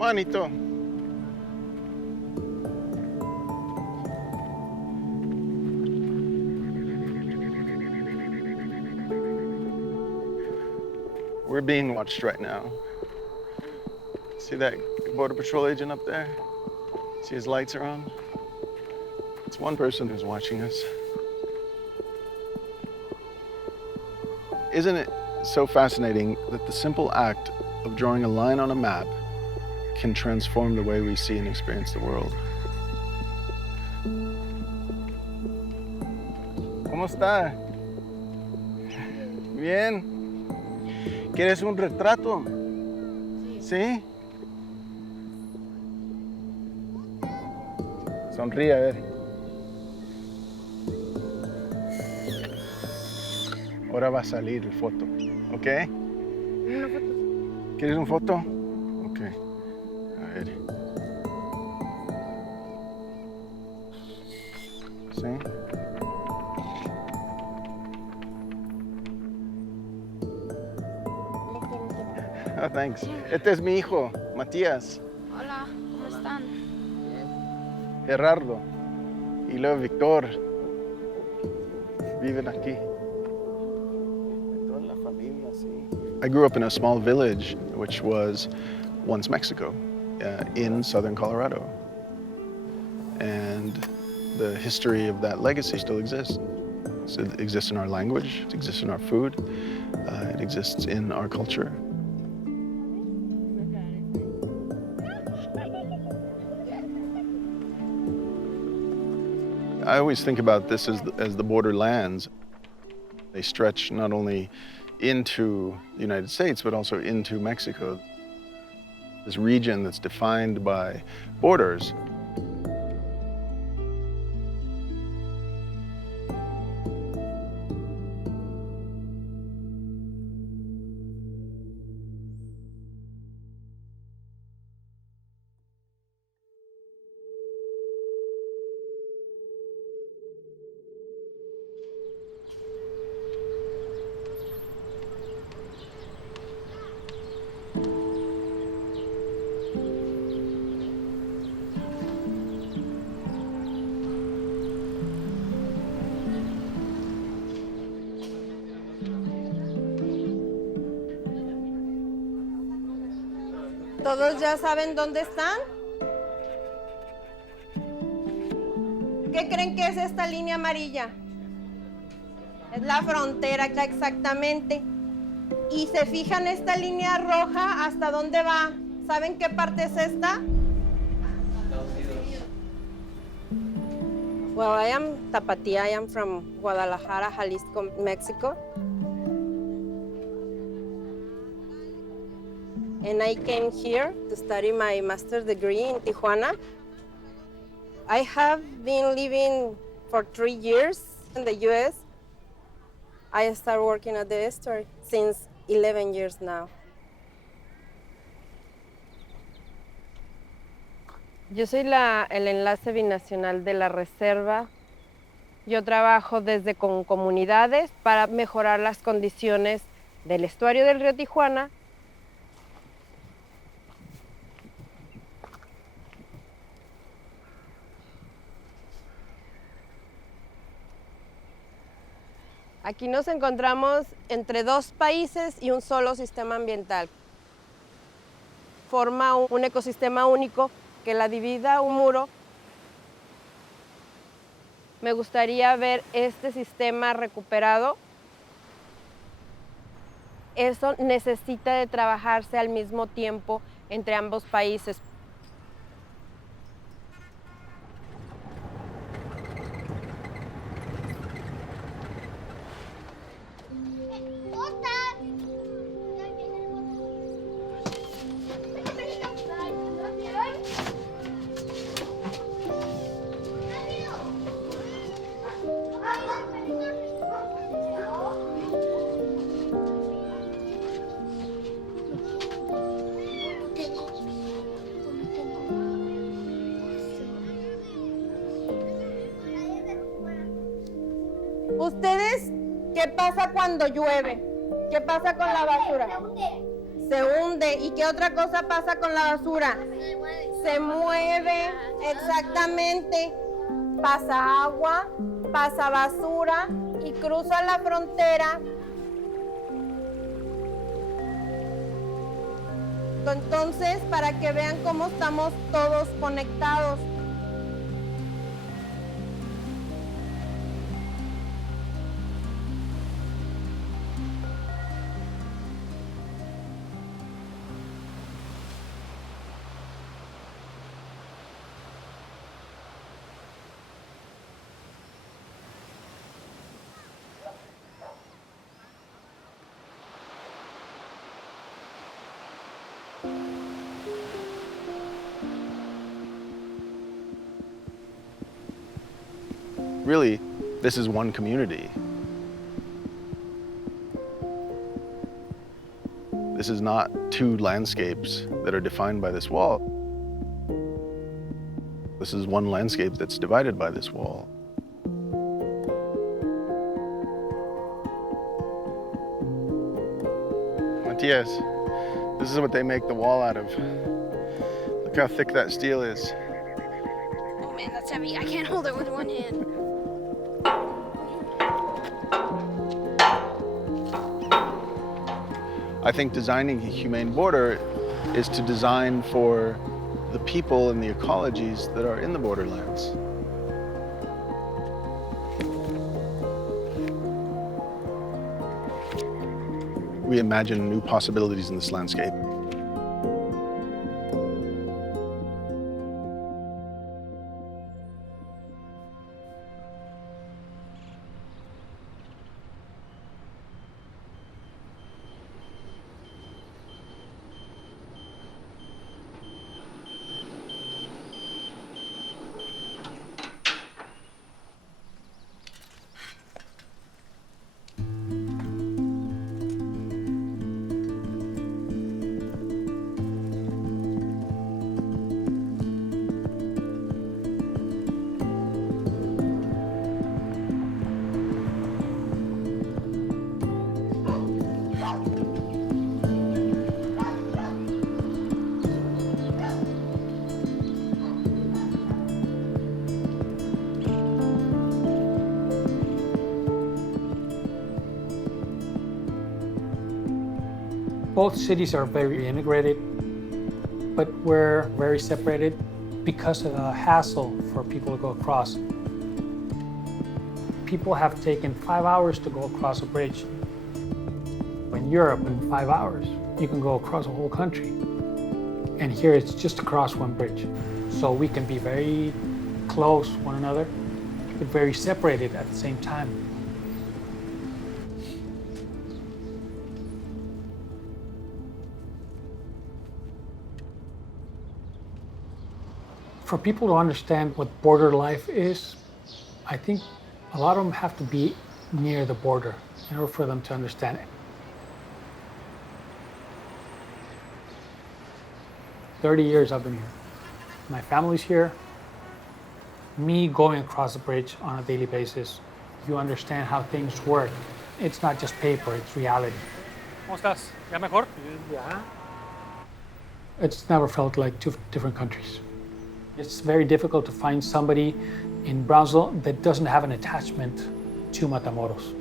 Come on, Nito. We're being watched right now. See that Border Patrol agent up there? See his lights are on? It's one person who's watching us. Isn't it so fascinating that the simple act of drawing a line on a map can transform the way we see and experience the world? ¿Cómo está? Bien. ¿Quieres un retrato? ¿Sí? Sonríe, a ver. Ahora va a salir la foto, ¿ok? Una foto. ¿Quieres una foto? Ok. A ver. ¿Sí? Oh, thanks. Este es mi hijo, Matías. Hola, ¿cómo están? Gerardo. Y luego Víctor. Viven aquí. Toda la familia, sí. I grew up in a small village, which was once Mexico, in southern Colorado. And the history of that legacy still exists. So it exists in our language, it exists in our food, it exists in our culture. I always think about this as the borderlands. They stretch not only into the United States, but also into Mexico. This region that's defined by borders. ¿Todos ya saben dónde están? ¿Qué creen que es esta línea amarilla? Es la frontera, exactamente. Y se fijan esta línea roja, ¿hasta dónde va? ¿Saben qué parte es esta? Well, I am Tapatía. I am from Guadalajara, Jalisco, Mexico. And I came here to study my master's degree in Tijuana. I have been living for 3 years in the U.S. I started working at the Estuarine since 11 years now. Yo soy el enlace binacional de la reserva. Yo trabajo desde con comunidades para mejorar las condiciones del estuario del río Tijuana. Aquí nos encontramos entre 2 países y un solo sistema ambiental. Forma un ecosistema único que la divida un muro. Me gustaría ver este sistema recuperado. Eso necesita de trabajarse al mismo tiempo entre ambos países. ¿Ustedes qué pasa cuando llueve? ¿Qué pasa con la basura? se hunde. ¿Y qué otra cosa pasa con la basura? Se mueve, exactamente. Pasa agua, pasa basura y cruza la frontera. Entonces, para que vean cómo estamos todos conectados. Really, this is one community. This is not two landscapes that are defined by this wall. This is one landscape that's divided by this wall. Matias, this is what they make the wall out of. Look how thick that steel is. Oh man, that's heavy. I can't hold it with one hand. I think designing a humane border is to design for the people and the ecologies that are in the borderlands. We imagine new possibilities in this landscape. Both cities are very integrated, but we're very separated because of the hassle for people to go across. People have taken 5 hours to go across a bridge. In Europe, in 5 hours, you can go across a whole country. And here it's just across one bridge. So we can be very close one another, but very separated at the same time. For people to understand what border life is, I think a lot of them have to be near the border in order for them to understand it. 30 years I've been here. My family's here. Me going across the bridge on a daily basis, you understand how things work. It's not just paper, it's reality. ¿Cómo estás? ¿Ya mejor? Yeah. It's never felt like two different countries. It's very difficult to find somebody in Brownsville that doesn't have an attachment to Matamoros.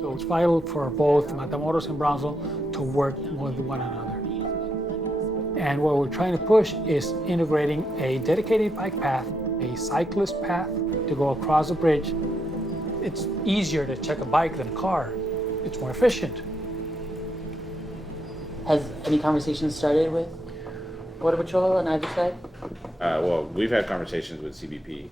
So it's vital for both Matamoros and Brownsville to work with one another. And what we're trying to push is integrating a dedicated bike path, a cyclist path to go across the bridge. It's easier to check a bike than a car. It's more efficient. Has any conversations started with Border Patrol on either side? Well, we've had conversations with CBP.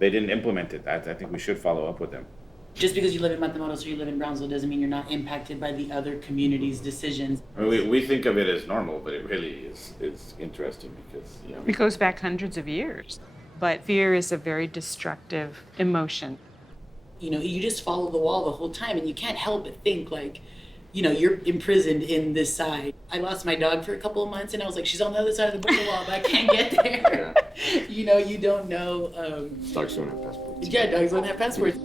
They didn't implement it. I think we should follow up with them. Just because you live in Matamoros or you live in Brownsville doesn't mean you're not impacted by the other communities' decisions. I mean, we think of it as normal, but it really is interesting because, you know. It goes back hundreds of years. But fear is a very destructive emotion. You know, you just follow the wall the whole time and you can't help but think like, you know, you're imprisoned in this side. I lost my dog for a couple of months and I was like, she's on the other side of the border wall, but I can't get there. Yeah. You know, you don't know. Dogs don't have passports. Yeah, dogs don't have passports.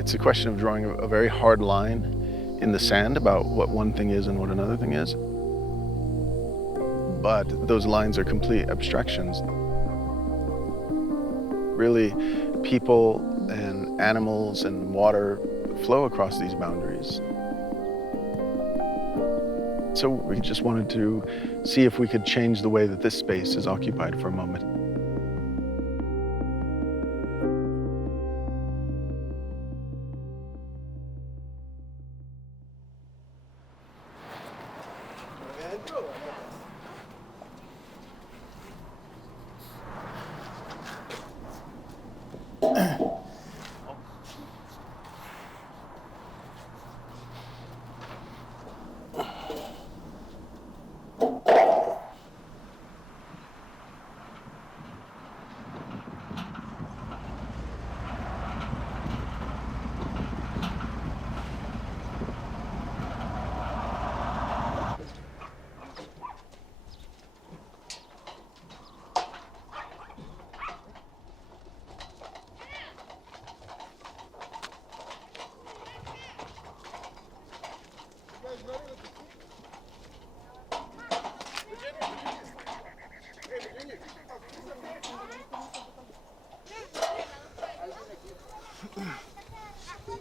It's a question of drawing a very hard line in the sand about what one thing is and what another thing is. But those lines are complete abstractions. Really, people and animals and water flow across these boundaries. So we just wanted to see if we could change the way that this space is occupied for a moment.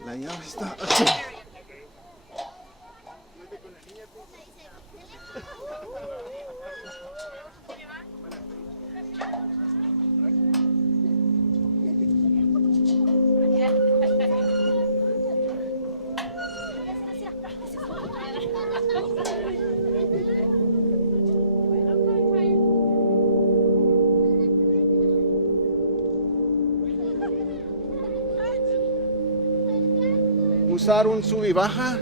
La llave está aquí. Usar un sub y baja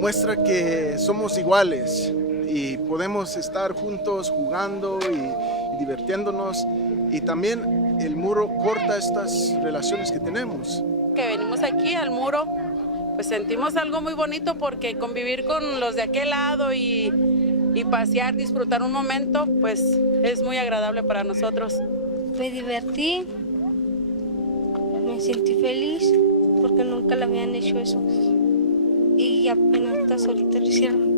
muestra que somos iguales y podemos estar juntos jugando y divirtiéndonos, y también el muro corta estas relaciones que tenemos. Que venimos aquí al muro, pues sentimos algo muy bonito porque convivir con los de aquel lado y pasear, disfrutar un momento, pues es muy agradable para nosotros. Me divertí, me sentí feliz porque nunca le habían hecho eso y apenas ahorita lo hicieron.